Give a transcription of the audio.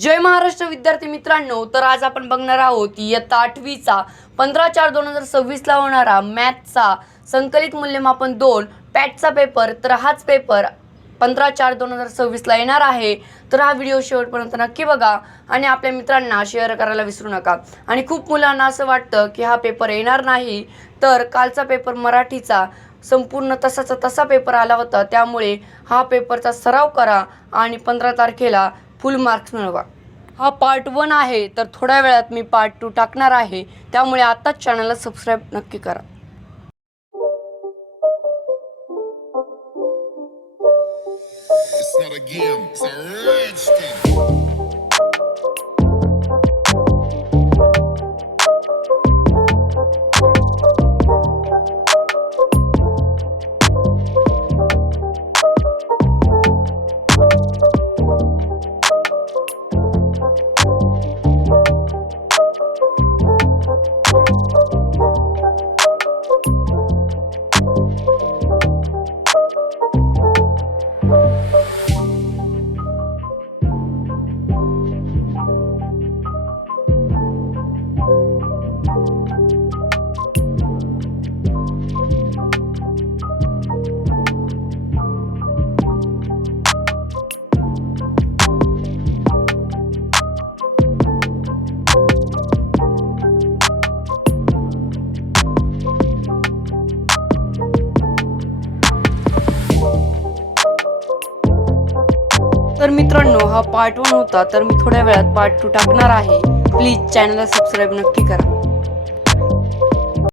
जय महाराष्ट्र विद्यार्थी मित्रांनो, तर आज आपण बघणार आहोत इयत्ता 8वीचा 15/4/2026 ला होणारा मॅथचा संकलित मूल्यमापन 2 पॅटचा पेपर। तर हाच पेपर 15/4/2026 ला येणार आहे। तर हा व्हिडिओ शेवटपर्यंत नक्की बघा आणि आपल्या मित्रांना शेअर करायला विसरू नका। आणि खूप मुलांना असं वाटतं की हा पेपर येणार नाही, तर कालचा पेपर मराठीचा संपूर्ण तसाचा तसा पेपर आला होता, त्यामुळे हा पेपरचा सराव करा आणि 15 तारखेला फुल मार्क्स मिळवा। हा पार्ट 1 आहे, तर थोड्या वेळात मी पार्ट 2 टाकणार आहे, त्यामुळे आताच चॅनलला सबस्क्राइब नक्की करा। It's not a game, it's a rich thing. तर मित्रांनो, हा पार्ट 1 होता, तर मी थोड्या वेळात पार्ट 2 टाकणार आहे। प्लीज चॅनलला सबस्क्राइब नक्की करा।